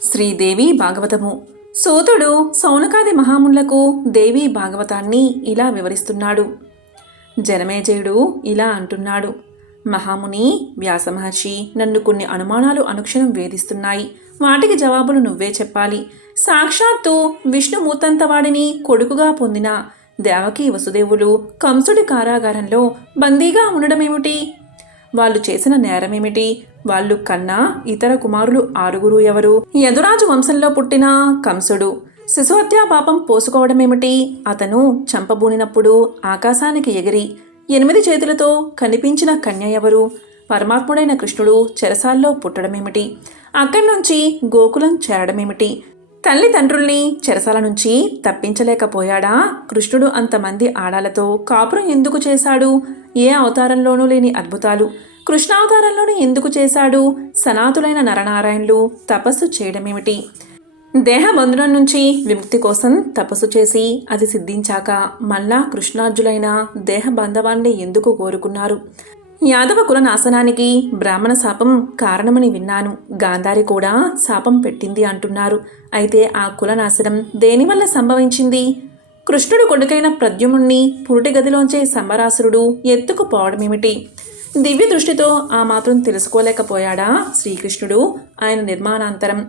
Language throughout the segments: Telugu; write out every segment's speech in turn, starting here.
శ్రీదేవి భాగవతము. సూతుడు సౌనకాది మహామునులకు దేవి భాగవతాన్ని ఇలా వివరిస్తున్నాడు. జనమేజయుడు ఇలా అంటున్నాడు. మహాముని వ్యాసమహర్షి, నన్ను కొన్ని అనుమానాలు అనుక్షణం వేధిస్తున్నాయి. వాటికి జవాబులు నువ్వే చెప్పాలి. సాక్షాత్తు విష్ణుమూర్తంతవాడిని కొడుకుగా పొందిన దేవకీ వసుదేవులు కంసుడి కారాగారంలో బందీగా ఉండడమేమిటి? వాళ్ళు చేసిన నేరమేమిటి? వాళ్ళు కన్నా ఇతర కుమారులు 6 ఎవరు? యదురాజు వంశంలో పుట్టిన కంసుడు శిశుహత్యా పాపం పోసుకోవడమేమిటి? అతను చంపబూనినప్పుడు ఆకాశానికి ఎగిరి 8 చేతులతో కనిపించిన కన్య ఎవరు? పరమాత్ముడైన కృష్ణుడు చెరసాల్లో పుట్టడమేమిటి? అక్కడి నుంచి గోకులం చేరడమేమిటి? తల్లిదండ్రుల్ని చెరసాల నుంచి తప్పించలేకపోయాడా? కృష్ణుడు అంతమంది ఆడాలతో కాపురం ఎందుకు చేశాడు? ఏ అవతారంలోనూ లేని అద్భుతాలు కృష్ణావతారంలోనే ఎందుకు చేశాడు? సనాతులైన నరనారాయణులు తపస్సు చేయడమేమిటి? దేహబంధనం నుంచి విముక్తి కోసం తపస్సు చేసి అది సిద్ధించాక మళ్ళా కృష్ణార్జులైన దేహబంధవాన్ని ఎందుకు కోరుకున్నారు? యాదవ కుల నాశనానికి బ్రాహ్మణ శాపం కారణమని విన్నాను. గాంధారి కూడా శాపం పెట్టింది అంటున్నారు. అయితే ఆ కుల నాశనం దేనివల్ల సంభవించింది? కృష్ణుడు కొడుకైన ప్రద్యుమ్నుణ్ణి పురుటి గదిలోంచే సంబరాసురుడు ఎత్తుకుపోవడమేమిటి? దివ్య దృష్టితో ఆ మాత్రం తెలుసుకోలేకపోయాడా శ్రీకృష్ణుడు? ఆయన నిర్మాణాంతరం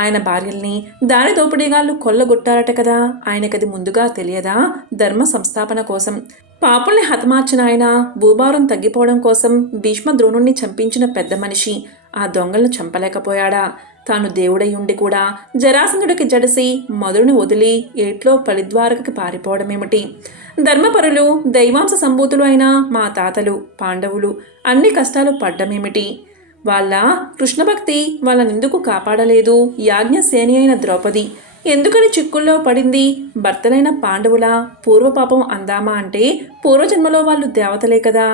ఆయన భార్యల్ని దారి దోపిడీగాళ్ళు కొల్లగొట్టారట కదా, ఆయనకది ముందుగా తెలియదా? ధర్మ సంస్థాపన కోసం పాపుల్ని హతమార్చిన ఆయన భూభారం తగ్గిపోవడం కోసం భీష్మ ద్రోణుణ్ణి చంపించిన పెద్ద మనిషి ఆ దొంగలను చంపలేకపోయాడా? తాను దేవుడై ఉండి కూడా జరాసంధుడికి జడిసి మధురుని వదిలి ఏట్లో పలిద్వారకకి పారిపోవడమేమిటి? ధర్మపరులు దైవాంశ సంభూతులు అయిన మా తాతలు పాండవులు అన్ని కష్టాలు పడ్డమేమిటి? వాళ్ళ కృష్ణభక్తి వాళ్ళనెందుకు కాపాడలేదు? యాజ్ఞసేని అయిన ద్రౌపది ఎందుకని చిక్కుల్లో పడింది? భర్తలైన పాండవుల పూర్వపాపం అందామా అంటే పూర్వజన్మలో వాళ్ళు దేవతలే కదా.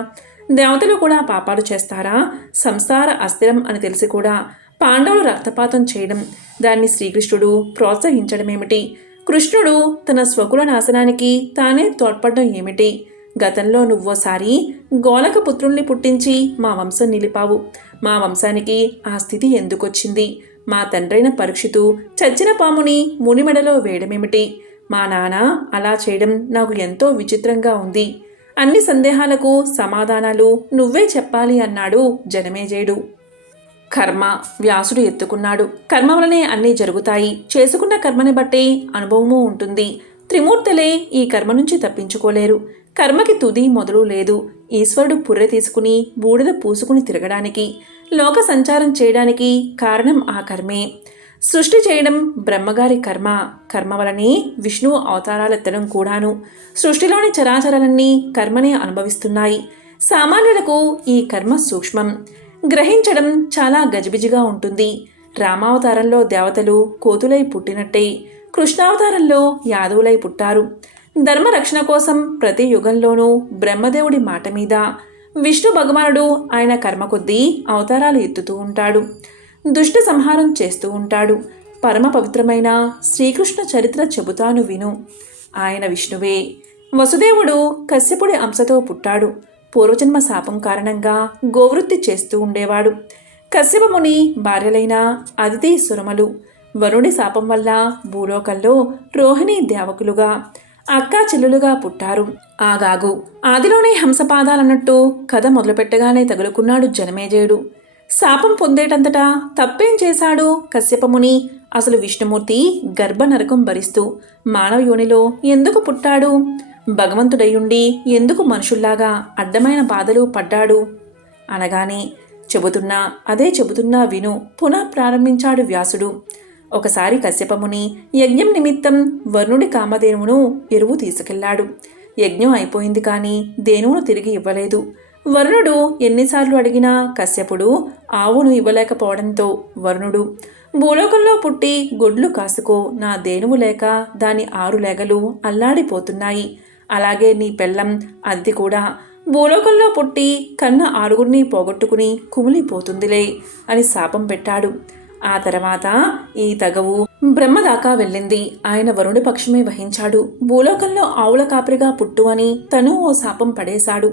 దేవతలు కూడా పాపాలు చేస్తారా? సంసార అస్థిరం అని తెలిసి కూడా పాండవులు రక్తపాతం చేయడం, దాన్ని శ్రీకృష్ణుడు ప్రోత్సహించడమేమిటి? కృష్ణుడు తన స్వకుల నాశనానికి తానే తోడ్పడడం ఏమిటి? గతంలో నువ్వోసారి గోలక పుత్రుల్ని పుట్టించి మా వంశం నిలిపావు. మా వంశానికి ఆ స్థితి ఎందుకొచ్చింది? మా తండ్రైన పరీక్షితు చచ్చిన పాముని మునిమెడలో వేయడమేమిటి? మా నాన్న అలా చేయడం నాకు ఎంతో విచిత్రంగా ఉంది. అన్ని సందేహాలకు సమాధానాలు నువ్వే చెప్పాలి అన్నాడు జనమేజయుడు. కర్మ వ్యాసుడు ఎత్తుకున్నాడు. కర్మ వలనే అన్నీ జరుగుతాయి. చేసుకున్న కర్మని బట్టే అనుభవమూ ఉంటుంది. త్రిమూర్తులే ఈ కర్మ నుంచి తప్పించుకోలేరు. కర్మకి తుది మొదలు లేదు. ఈశ్వరుడు పుర్రె తీసుకుని బూడిద పూసుకుని తిరగడానికి, లోక సంచారం చేయడానికి కారణం ఆ కర్మే. సృష్టి చేయడం బ్రహ్మగారి కర్మ. కర్మ వలనే విష్ణువు అవతారాలెత్తడం కూడాను. సృష్టిలోని చరాచరాలన్నీ కర్మనే అనుభవిస్తున్నాయి. సామాన్యులకు ఈ కర్మ సూక్ష్మం. గ్రహించడం చాలా గజిబిజిగా ఉంటుంది. రామావతారంలో దేవతలు కోతులై పుట్టినట్టే కృష్ణావతారంలో యాదవులై పుట్టారు. ధర్మరక్షణ కోసం ప్రతి యుగంలోనూ బ్రహ్మదేవుడి మాట మీద విష్ణు భగవానుడు ఆయన కర్మ కొద్దీ అవతారాలు ఎత్తుతూ ఉంటాడు. దుష్ట సంహారం చేస్తూ ఉంటాడు. పరమ పవిత్రమైన శ్రీకృష్ణ చరిత్ర చెబుతాను విను. ఆయన విష్ణువే. వసుదేవుడు కశ్యపుడి అంశతో పుట్టాడు. పూర్వజన్మ శాపం కారణంగా గోవృత్తి చేస్తూ ఉండేవాడు. కశ్యపముని భార్యలైన అదితి సురమలు వరుణి శాపం వల్ల భూలోకంలో రోహిణి దేవకులుగా అక్కా చెల్లులుగా పుట్టారు. ఆగాగు, ఆదిలోనే హంసపాదాలన్నట్టు కథ మొదలుపెట్టగానే తగులుకున్నాడు జనమేజయుడు. శాపం పొందేటంతటా తప్పేం చేశాడు కశ్యపముని? అసలు విష్ణుమూర్తి గర్భ నరకం భరిస్తూ మానవ యోనిలో ఎందుకు పుట్టాడు? భగవంతుడయ్యుండి ఎందుకు మనుషుల్లాగా అడ్డమైన బాధలు పడ్డాడు? అనగానే అదే చెబుతున్నా విను పునః ప్రారంభించాడు వ్యాసుడు. ఒకసారి కశ్యపముని యజ్ఞం నిమిత్తం వరుణుడి కామధేనువును ఎరువు తీసుకెళ్లాడు. యజ్ఞం అయిపోయింది కానీ ధేనువును తిరిగి ఇవ్వలేదు. వరుణుడు ఎన్నిసార్లు అడిగినా కశ్యపుడు ఆవును ఇవ్వలేకపోవడంతో వరుణుడు, భూలోకంలో పుట్టి గొడ్లు కాసుకో, నా ధేనువు లేక దాని 6 లేగలు అల్లాడిపోతున్నాయి. అలాగే నీ పెళ్ళం అద్ది కూడా భూలోకంలో పుట్టి కన్న 6 పోగొట్టుకుని కుమిలిపోతుందిలే అని శాపం పెట్టాడు. ఆ తర్వాత ఈ తగవు బ్రహ్మదాకా వెళ్ళింది. ఆయన వరుణి పక్షమే వహించాడు. భూలోకంలో ఆవుల కాపరిగా పుట్టు అని తను ఓ శాపం పడేశాడు.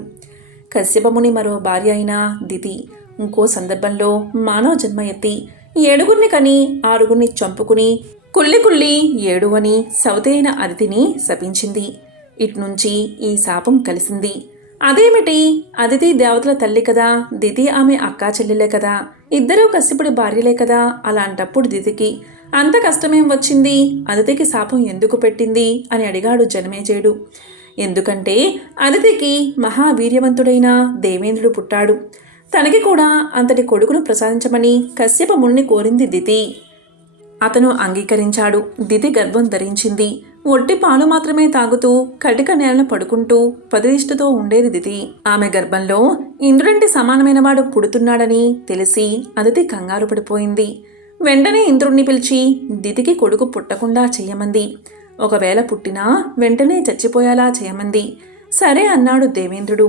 కశ్యపముని మరో భార్య అయిన దితి ఇంకో సందర్భంలో మానవ జన్మ ఎత్తి ఏడుగురిని కని ఆరుగురిని చంపుకుని కుళ్ళి కుళ్ళి ఏడువని సవతైన అదితిని శపించింది. ఇట్నుంచి ఈ శాపం కలిసింది. అదేమిటి, అదితి దేవతల తల్లి కదా, దితి ఆమె అక్కా చెల్లెలే కదా, ఇద్దరూ కశ్యపుడి భార్యలే కదా, అలాంటప్పుడు దితికి అంత కష్టమేం వచ్చింది, అదితికి శాపం ఎందుకు పెట్టింది అని అడిగాడు జనమేజయుడు. ఎందుకంటే అదితికి మహావీర్యవంతుడైన దేవేంద్రుడు పుట్టాడు. తనకి కూడా అంతటి కొడుకును ప్రసాదించమని కశ్యప మునిని కోరింది దితి. అతను అంగీకరించాడు. దితి గర్భం ధరించింది. ఒట్టి పాలు మాత్రమే తాగుతూ కటిక నేలను పడుకుంటూ పదినిష్టతో ఉండేది దితి. ఆమె గర్భంలో ఇంద్రుడంటి సమానమైన వాడు పుడుతున్నాడని తెలిసి అదితి కంగారు పడిపోయింది. వెంటనే ఇంద్రుణ్ణి పిలిచి దితికి కొడుకు పుట్టకుండా చెయ్యమంది. ఒకవేళ పుట్టినా వెంటనే చచ్చిపోయేలా చేయమంది. సరే అన్నాడు దేవేంద్రుడు.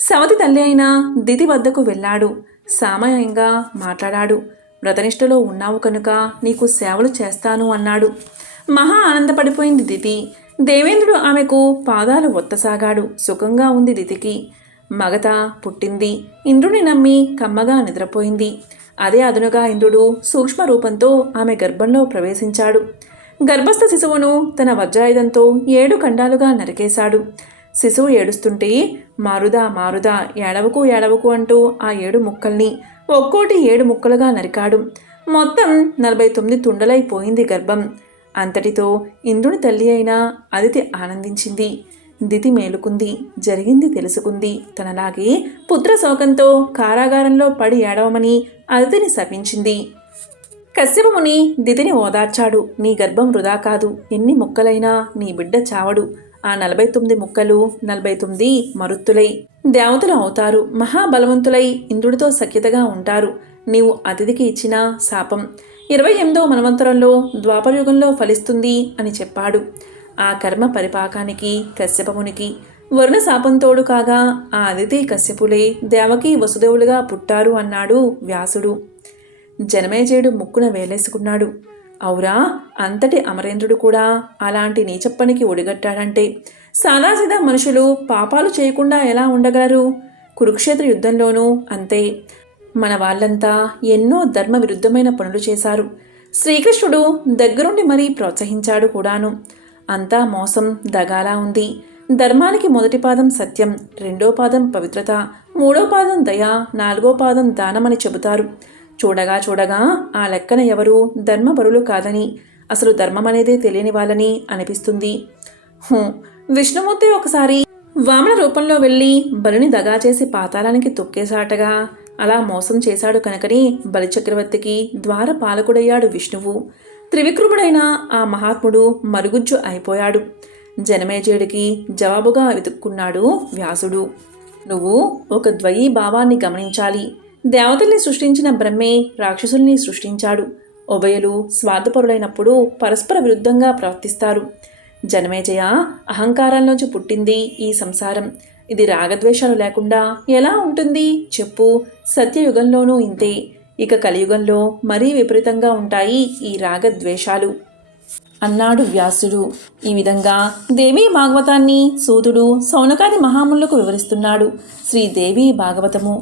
సవతి తల్లి అయిన దితి వద్దకు వెళ్ళాడు. సామయంగా మాట్లాడాడు. వ్రతనిష్టలో ఉన్నావు కనుక నీకు సేవలు చేస్తాను అన్నాడు. మహా ఆనందపడిపోయింది దితి. దేవేంద్రుడు ఆమెకు పాదాలు ఒత్తసాగాడు. సుఖంగా ఉంది దితికి. మగత పుట్టింది. ఇంద్రుని నమ్మి కమ్మగా నిద్రపోయింది. అదే అదునుగా ఇంద్రుడు సూక్ష్మ రూపంతో ఆమె గర్భంలో ప్రవేశించాడు. గర్భస్థ శిశువును తన వజ్రాయుధంతో 7 ఖండాలుగా నరికేశాడు. శిశువు ఏడుస్తుంటే మారుదా మారుదా ఏడవకు ఏడవకు అంటూ ఆ 7 ముక్కల్ని ఒక్కోటి 7 ముక్కలుగా నరికాడు. మొత్తం 49 తుండలైపోయింది గర్భం. అంతటితో ఇంద్రుని తల్లి అయిన అదితి ఆనందించింది. దితి మేలుకుంది. జరిగింది తెలుసుకుంది. తనలాగే పుత్ర శోకంతో కారాగారంలో పడి ఏడవమని అదితిని శపించింది. కశ్యపముని దితిని ఓదార్చాడు. నీ గర్భం వృధా కాదు. ఎన్ని ముక్కలైనా నీ బిడ్డ చావడు. ఆ 49 ముక్కలు 49 మరుత్తులై దేవతలు అవుతారు. మహాబలవంతులై ఇంద్రుడితో సఖ్యతగా ఉంటారు. నీవు అతిథికి ఇచ్చిన శాపం 28వ మన్వంతరంలో ద్వాపరయుగంలో ఫలిస్తుంది అని చెప్పాడు. ఆ కర్మ పరిపాకానికి కశ్యపమునికి వరుణ శాపంతోడు కాగా ఆ అదితి కశ్యపులే దేవకి వసుదేవులుగా పుట్టారు అన్నాడు వ్యాసుడు. జనమేజయుడు ముక్కున వేలేసుకున్నాడు. ఔరా, అంతటి అమరేంద్రుడు కూడా అలాంటి నీచప్పనికి ఒడిగట్టాడంటే సాదాసీదా మనుషులు పాపాలు చేయకుండా ఎలా ఉండగలరు? కురుక్షేత్ర యుద్ధంలోనూ అంతే. మన వాళ్ళంతా ఎన్నో ధర్మ విరుద్ధమైన పనులు చేశారు. శ్రీకృష్ణుడు దగ్గరుండి మరీ ప్రోత్సహించాడు కూడాను. అంతా మోసం, దగాలా ఉంది. ధర్మానికి మొదటి పాదం సత్యం, 2వ పాదం పవిత్రత, 3వ పాదం దయ, 4వ పాదం దానమని చెబుతారు. చూడగా చూడగా ఆ లెక్కన ఎవరు ధర్మపరులు కాదని, అసలు ధర్మం అనేదే తెలియని వాళ్ళని అనిపిస్తుంది. విష్ణుమూర్తి ఒకసారి వామన రూపంలో వెళ్ళి బలిని దగా చేసి పాతాళానికి తొక్కేశాటగా. అలా మోసం చేశాడు కనుకని బలిచక్రవర్తికి ద్వారపాలకుడయ్యాడు విష్ణువు. త్రివిక్రముడైన ఆ మహాత్ముడు మరుగుజ్జు అయిపోయాడు. జనమేజయుడికి జవాబుగా వెతుక్కున్నాడు వ్యాసుడు. నువ్వు ఒక ద్వయీ భావాన్ని గమనించాలి. దేవతల్ని సృష్టించిన బ్రహ్మే రాక్షసుల్ని సృష్టించాడు. ఉభయులు స్వార్థపరులైనప్పుడు పరస్పర విరుద్ధంగా ప్రవర్తిస్తారు. జనమేజయ, అహంకారంలోంచి పుట్టింది ఈ సంసారం. ఇది రాగద్వేషాలు లేకుండా ఎలా ఉంటుంది చెప్పు? సత్యయుగంలోనూ ఇంతే. ఇక కలియుగంలో మరీ విపరీతంగా ఉంటాయి ఈ రాగద్వేషాలు అన్నాడు వ్యాసుడు. ఈ విధంగా దేవీ భాగవతాన్ని సూతుడు సౌనకాది మహామునులకు వివరిస్తున్నాడు. శ్రీదేవి భాగవతము.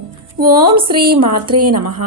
ఓం శ్రీ మాత్రే నమః.